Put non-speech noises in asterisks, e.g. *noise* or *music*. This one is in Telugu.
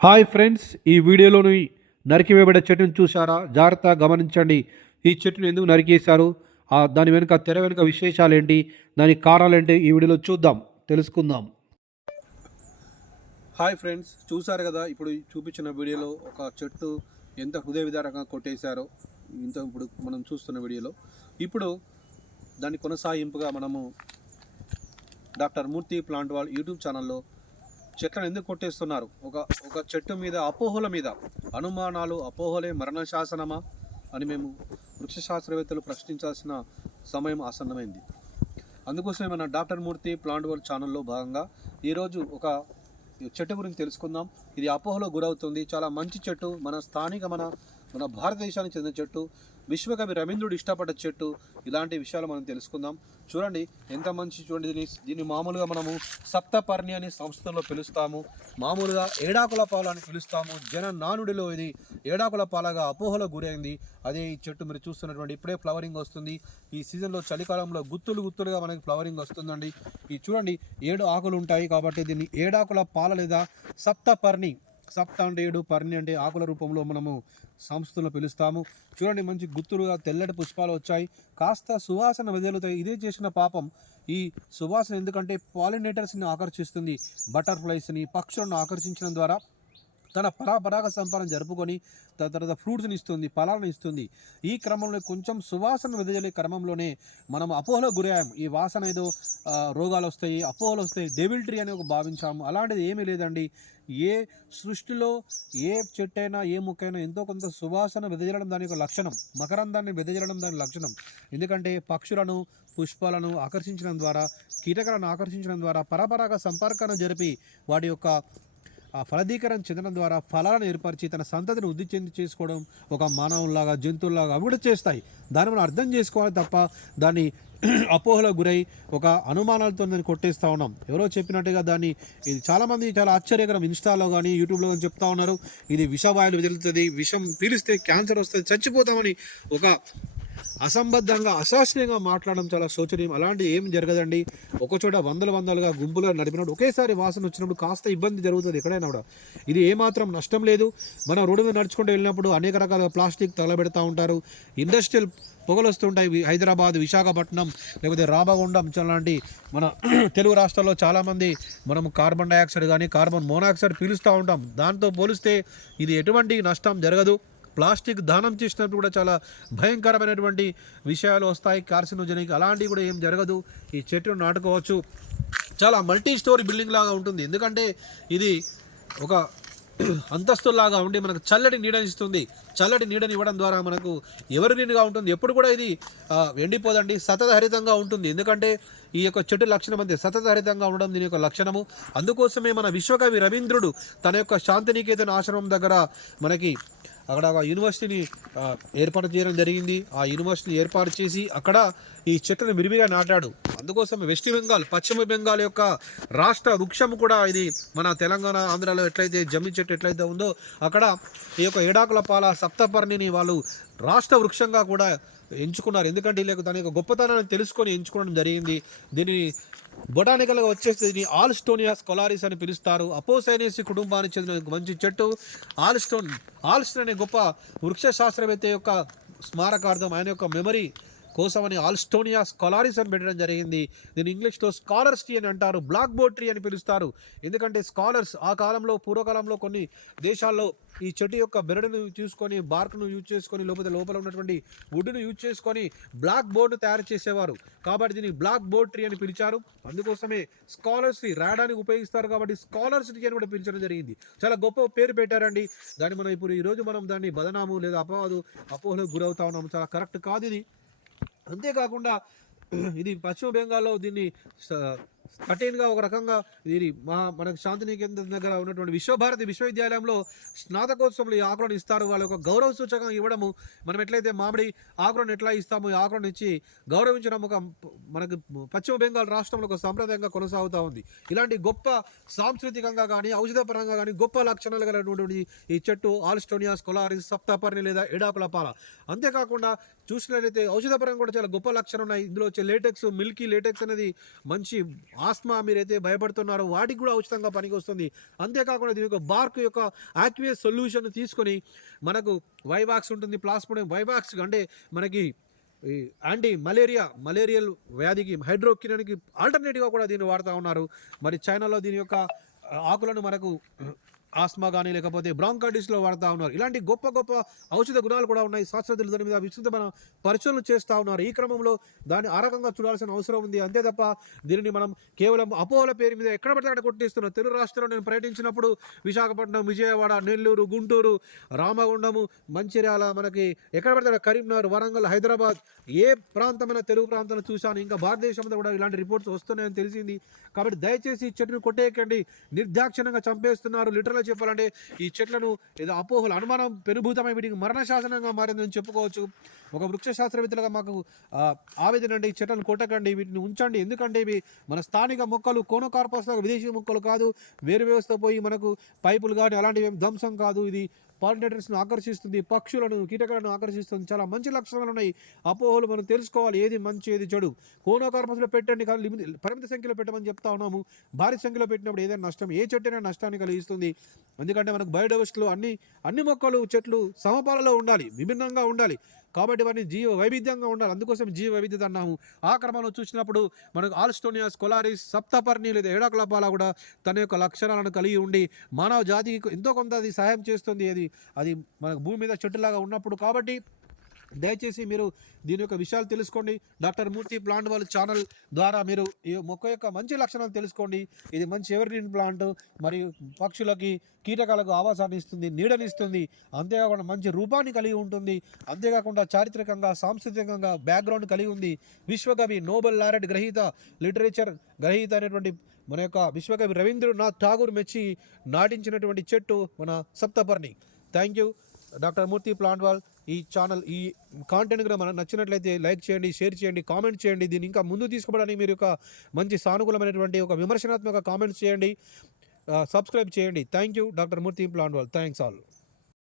హాయ్ ఫ్రెండ్స్ ఈ వీడియోలోని నరికివేయబడే చెట్టును చూసారా జాగ్రత్తగా గమనించండి. ఈ చెట్టును ఎందుకు నరికేశారు? దాని వెనుక తెర వెనుక విశేషాలు ఏంటి దానికి కారణాలు ఏంటి ఈ వీడియోలో చూద్దాం తెలుసుకుందాం. హాయ్ ఫ్రెండ్స్ చూసారు కదా ఇప్పుడు చూపించిన వీడియోలో ఒక చెట్టు ఎంత హృదయ విదారకంగా కొట్టేశారో ఇంత ఇప్పుడు మనం చూస్తున్న వీడియోలో. ఇప్పుడు దాని కొనసాగింపుగా మనము డాక్టర్ మూర్తి ప్లాంట్ వాళ్ళ యూట్యూబ్ ఛానల్లో చెట్లను ఎందుకు కొట్టేస్తున్నారు? ఒక ఒక చెట్టు మీద అపోహల మీద. అనుమానాలు అపోహలే మరణ శాసనమా అని మేము వృక్ష శాస్త్రవేత్తలు ప్రశ్నించాల్సిన సమయం ఆసన్నమైంది. అందుకోసమే మన డాక్టర్ మూర్తి ప్లాంట్ వరల్డ్ ఛానల్లో భాగంగా ఈరోజు ఒక చెట్టు గురించి తెలుసుకుందాం. ఇది అపోహలో గురవుతుంది. చాలా మంచి చెట్టు. మన స్థానిక మన మన భారతదేశానికి చెందిన చెట్టు విశ్వకవి రవీంద్రుడు ఇష్టపడ్డ చెట్టు ఇలాంటి విషయాలు మనం తెలుసుకుందాం. చూడండి ఎంత మంచి చూడండి దీన్ని. దీన్ని మామూలుగా మనము సప్తపర్ణి అని సంస్థలో పిలుస్తాము. మామూలుగా ఏడాకుల పాల అని పిలుస్తాము. జన నానుడిలో ఇది ఏడాకుల పాలగా అపోహలో గురైంది. అదే ఈ చెట్టు మీరు చూస్తున్నటువంటి ఇప్పుడే ఫ్లవరింగ్ వస్తుంది. ఈ సీజన్లో చలికాలంలో గుత్తులు గుత్తులుగా మనకి ఫ్లవరింగ్ వస్తుందండి. ఈ చూడండి ఏడు ఆకులు ఉంటాయి కాబట్టి దీన్ని ఏడాకుల పాల లేదా సప్తపర్ణి సప్తాండేయుడు ఏడు పర్ణి అంటే ఆకుల రూపంలో మనము సంస్థలను పిలుస్తాము. చూడండి మంచి గుత్తులుగా తెల్లటి పుష్పాలు వచ్చాయి. కాస్త సువాసన వెదలుతాయి. ఇదే చేసిన పాపం ఈ సువాసన ఎందుకంటే పాలినేటర్స్ని ఆకర్షిస్తుంది బటర్ఫ్లైస్ని పక్షులను ఆకర్షించడం ద్వారా. తన పరాపరాగ సంపాదన జరుపుకొని తన తర్వాత ఫ్రూట్స్ని ఇస్తుంది ఫలాలను ఇస్తుంది. ఈ క్రమంలో కొంచెం సువాసన వెదజలే క్రమంలోనే మనం అపోహలో గురయ్యాము ఈ వాసన ఏదో రోగాలు వస్తాయి అపోహలు వస్తాయి డెవిల్ట్రీ అని ఒక భావించాము. అలాంటిది ఏమీ లేదండి. ఏ సృష్టిలో ఏ చెట్టైనా ఏ మొక్కైనా ఎంతో కొంత సువాసన వెదజల్లడం దాని యొక్క లక్షణం. మకరందాన్ని వెదజల్లడం దాని లక్షణం. ఎందుకంటే పక్షులను పుష్పాలను ఆకర్షించడం ద్వారా కీటకాలను ఆకర్షించడం ద్వారా పరపరాగ సంపర్కాన్ని జరిపి వాటి యొక్క ఆ ఫలదీకరణ చెందడం ద్వారా ఫలాలను ఏర్పరిచి తన సంతతిని వృద్ధి చెంది చేసుకోవడం ఒక మానవులాగా జంతువులాగా అవి కూడా చేస్తాయి. దాన్ని మనం అర్థం చేసుకోవాలి తప్ప దాన్ని *clears throat* అపోహలకు గురై ఒక అనుమానాలతో దాన్ని కొట్టేస్తూ ఉన్నాం. ఎవరో చెప్పినట్టుగా దాన్ని ఇది చాలామంది చాలా ఆశ్చర్యకరం. ఇన్స్టాలో కానీ యూట్యూబ్లో కానీ చెప్తా ఉన్నారు. ఇది విషవాయులు వదులుతుంది విషం పీలిస్తే క్యాన్సర్ వస్తుంది చచ్చిపోతామని ఒక అసంబద్ధంగా అశాస్త్రీయంగా మాట్లాడడం చాలా శోచనీయం. అలాంటి ఏం జరగదండి. ఒకచోట వందల వందలుగా గుంపులో నడిపినప్పుడు ఒకేసారి వాసన వచ్చినప్పుడు కాస్త ఇబ్బంది జరుగుతుంది ఎక్కడైనా కూడా. ఇది ఏమాత్రం నష్టం లేదు. మనం రోడ్డు మీద నడుచుకుంటూ వెళ్ళినప్పుడు అనేక రకాల ప్లాస్టిక్ తగలబెడతా ఉంటారు. ఇండస్ట్రియల్ పొగలు వస్తుంటాయి హైదరాబాద్ విశాఖపట్నం లేకపోతే రామగుండం లాంటి మన *clears throat* తెలుగు రాష్ట్రాల్లో చాలామంది మనం కార్బన్ డైఆక్సైడ్ కానీ కార్బన్ మోనాక్సైడ్ పీలుస్తూ ఉంటాం. దాంతో పోలిస్తే ఇది ఎటువంటి నష్టం జరగదు. ప్లాస్టిక్ దానం చేసినప్పుడు కూడా చాలా భయంకరమైనటువంటి విషయాలు వస్తాయి. కార్సినోజనిక్ అలాంటివి కూడా ఏం జరగదు. ఈ చెట్టును నాటుకోవచ్చు. చాలా మల్టీ స్టోరీ బిల్డింగ్ లాగా ఉంటుంది. ఎందుకంటే ఇది ఒక అంతస్తులాగా ఉండి మనకు చల్లటి నీడనిస్తుంది చల్లటి నీడని ఇవ్వడం ద్వారా మనకు ఎవరి నీడుగా ఉంటుంది. ఎప్పుడు కూడా ఇది ఎండిపోదండి. సతతహరితంగా ఉంటుంది. ఎందుకంటే ఈ యొక్క చెట్టు లక్షణం అంతే. సతతహరితంగా ఉండడం దీని యొక్క లక్షణము. అందుకోసమే మన విశ్వకవి రవీంద్రుడు తన యొక్క శాంతినికేతన ఆశ్రమం దగ్గర మనకి అక్కడ ఒక యూనివర్సిటీని ఏర్పాటు చేయడం జరిగింది. ఆ యూనివర్సిటీని ఏర్పాటు చేసి అక్కడ ఈ చెట్లను విరివిగా నాటాడు. అందుకోసం వెస్ట్ బెంగాల్ పశ్చిమ బెంగాల్ యొక్క రాష్ట్ర వృక్షం కూడా ఇది మన తెలంగాణ ఆంధ్రాలో ఎట్లయితే జమ్మి చెట్టు ఎట్లయితే ఉందో అక్కడ ఈ యొక్క ఏడాకుల పాల సప్తపర్ణిని వాళ్ళు రాష్ట్ర వృక్షంగా కూడా ఎంచుకున్నారు. ఎందుకంటే వీళ్ళకి దాని యొక్క గొప్పతనాన్ని తెలుసుకొని ఎంచుకోవడం జరిగింది. దీనిని బొటానికల్గా వచ్చేసి దీన్ని ఆల్స్టోనియాస్ కొలారిస్ అని పిలుస్తారు. అపోసైనేసి కుటుంబానికి చెందిన మంచి చెట్టు. ఆల్స్టోన్ ఆల్స్టోన్ అనే గొప్ప వృక్ష శాస్త్రవేత్త యొక్క స్మారకార్థం ఆయన యొక్క మెమరీ కోసమని ఆల్స్టోనియా స్కాలరీస్ అని పెట్టడం జరిగింది. దీని ఇంగ్లీష్లో స్కాలర్స్ ట్రీ అని అంటారు బ్లాక్ బోర్డ్ ట్రీ అని పిలుస్తారు. ఎందుకంటే స్కాలర్స్ ఆ కాలంలో పూర్వకాలంలో కొన్ని దేశాల్లో ఈ చెట్టు యొక్క బెరడును చూసుకొని బార్క్ను యూజ్ చేసుకొని లోపల లోపల ఉన్నటువంటి వుడ్ను యూజ్ చేసుకొని బ్లాక్ బోర్డ్ను తయారు చేసేవారు. కాబట్టి దీన్ని బ్లాక్ బోర్డ్ ట్రీ అని పిలిచారు. అందుకోసమే స్కాలర్స్ ట్రీ రాయడానికి ఉపయోగిస్తారు కాబట్టి స్కాలర్స్ ట్రీ అని కూడా పిలిచడం జరిగింది. చాలా గొప్ప పేరు పెట్టారండి. దాన్ని మనం ఇప్పుడు ఈరోజు మనం దాన్ని బదనాము లేదా అపవాదు అపోహలకు గురవుతా ఉన్నాము. చాలా కరెక్ట్ కాదు ఇది. అంతేకాకుండా ఇది పశ్చిమ బెంగాల్లో దీన్ని కఠిన్గా ఒక రకంగా ఇది మా మనకు శాంతినికేతన్ దగ్గర ఉన్నటువంటి విశ్వభారతి విశ్వవిద్యాలయంలో స్నాతకోత్సవంలో ఈ ఆకులను ఇస్తారు. వాళ్ళ యొక్క గౌరవ సూచకంగా ఇవ్వడము. మనం ఎట్లయితే మామిడి ఆకులను ఎట్లా ఇస్తామో ఈ ఆకులను ఇచ్చి గౌరవించడం ఒక మనకు పశ్చిమ బెంగాల్ రాష్ట్రంలో ఒక సాంప్రదాయంగా కొనసాగుతూ ఉంది. ఇలాంటి గొప్ప సాంస్కృతికంగా కానీ ఔషధపరంగా కానీ గొప్ప లక్షణాలు కలిగినటువంటి ఈ చెట్టు ఆల్స్టోనియా స్కొలారిస్ సప్తాపర్ణి లేదా ఎడాకుల పాల. అంతేకాకుండా చూసినట్లయితే ఔషధపరంగా కూడా చాలా గొప్ప లక్షణాలు ఉన్నాయి. ఇందులో వచ్చే లేటెక్స్ మిల్కీ లేటెక్స్ అనేది మంచి ఆస్మా మీరైతే భయపడుతున్నారో వాటికి కూడా ఉచితంగా పనికి వస్తుంది. అంతేకాకుండా దీని యొక్క బార్క్ యొక్క యాక్యువేస్ సొల్యూషన్ తీసుకొని మనకు వైవాక్స్ ఉంటుంది. ప్లాస్మోడియం వైవాక్స్ అంటే మనకి ఈ యాంటీ మలేరియా మలేరియల్ వ్యాధికి హైడ్రోకినానికి ఆల్టర్నేటివ్గా కూడా దీన్ని వాడుతూ ఉన్నారు. మరి చైనాలో దీని యొక్క ఆకులను మనకు ఆస్మా కానీ లేకపోతే బ్రాంకైటిస్లో వాడుతూ ఉన్నారు. ఇలాంటి గొప్ప గొప్ప ఔషధ గుణాలు కూడా ఉన్నాయి. శాస్త్రజ్ఞులు దాని మీద విస్తృతమైన పరిశోధనలు చేస్తూ ఉన్నారు. ఈ క్రమంలో దాన్ని ఆ రకంగా చూడాల్సిన అవసరం ఉంది. అంతే తప్ప దీనిని మనం కేవలం అపోహల పేరు మీద ఎక్కడ పడితే అక్కడ కొట్టేస్తున్నాం తెలుగు రాష్ట్రంలో నేను పర్యటించినప్పుడు విశాఖపట్నం విజయవాడ నెల్లూరు గుంటూరు రామగుండము మంచిర్యాల మనకి ఎక్కడ పడితే అక్కడ కరీంనగర్ వరంగల్ హైదరాబాద్ ఏ ప్రాంతమైన తెలుగు ప్రాంతాలను చూశాను. ఇంకా భారతదేశంలో కూడా ఇలాంటి రిపోర్ట్స్ వస్తున్నాయని తెలిసింది. కాబట్టి దయచేసి చెట్టును కొట్టేయకండి. నిర్దాక్షిణంగా చంపేస్తున్నారు. లిటరల్గా చెప్పాలంటే ఈ చెట్లను ఏదో అపోహలు అనుమానం పెనుభూతమై వీటికి మరణ శాసనంగా మారిందని చెప్పుకోవచ్చు. ఒక వృక్ష శాస్త్రవేత్తలుగా మాకు ఆవేదన అండి ఈ చెట్లను కొట్టకండి వీటిని ఉంచండి. ఎందుకంటే ఇవి మన స్థానిక మొక్కలు కోనోకార్పస్ విదేశీ మొక్కలు కాదు. వేరు వ్యవస్థ పోయి మనకు పైపులు కానీ అలాంటివి ధ్వంసం కాదు. ఇది పాలినేటర్స్ను ఆకర్షిస్తుంది పక్షులను కీటకాలను ఆకర్షిస్తుంది. చాలా మంచి లక్షణాలు ఉన్నాయి. అపోహలు మనం తెలుసుకోవాలి. ఏది మంచి ఏది చెడు? కోనోకార్పస్లో పెట్టండి కానీ లిమిట్ పరిమిత సంఖ్యలో పెట్టమని చెప్తా ఉన్నాము. భారీ సంఖ్యలో పెట్టినప్పుడు ఏదైనా నష్టం ఏ చెట్టైనా నష్టాన్ని కలిగిస్తుంది. ఎందుకంటే మనకు బయోడైవర్సిటీలో అన్ని అన్ని మొక్కలు చెట్లు సమపాలలో ఉండాలి విభిన్నంగా ఉండాలి. కాబట్టి వాటిని జీవ వైవిధ్యంగా ఉండాలి. అందుకోసం జీవ వైవిధ్యత అన్నాము. ఆ క్రమంలో చూసినప్పుడు మనకు ఆల్స్టోనియాస్ కొలారిస్ సప్తపర్ణి లేదా ఏడాకులపాల కూడా తన యొక్క లక్షణాలను కలిగి ఉండి మానవ జాతికి ఎంతో కొంత అది సహాయం చేస్తుంది. అది అది మనకు భూమి మీద చెట్టులాగా ఉన్నప్పుడు కాబట్టి దయచేసి మీరు దీని యొక్క విషయాలు తెలుసుకోండి. డాక్టర్ మూర్తి ప్లాంట్ వాళ్ళ ఛానల్ ద్వారా మీరు ఈ మొక్క యొక్క మంచి లక్షణాలు తెలుసుకోండి. ఇది మంచి ఎవర్గ్రీన్ ప్లాంట్ మరియు పక్షులకి కీటకాలకు ఆవాసాన్ని ఇస్తుంది నీడనిస్తుంది అంతేకాకుండా మంచి రూపాన్ని కలిగి ఉంటుంది. అంతేకాకుండా చారిత్రకంగా సాంస్కృతికంగా బ్యాక్గ్రౌండ్ కలిగి ఉంది. విశ్వకవి నోబెల్ లారెట్ గ్రహీత లిటరేచర్ గ్రహీత అనేటువంటి మన యొక్క విశ్వకవి రవీంద్రనాథ్ ఠాగూర్ మెచ్చి నాటించినటువంటి చెట్టు మన Saptaparni. Thank you doctor Murthy plant wall ఈ ఛానల్ ఈ కాంటెంట్ కూడా మనకు నచ్చినట్లయితే లైక్ చేయండి షేర్ చేయండి కామెంట్ చేయండి. దీన్ని ఇంకా ముందు తీసుకోవడానికి మీరు ఒక మంచి సానుకూలమైనటువంటి ఒక విమర్శనాత్మక కామెంట్స్ చేయండి. సబ్స్క్రైబ్ చేయండి. Thank you doctor Murthy plant wall thanks all.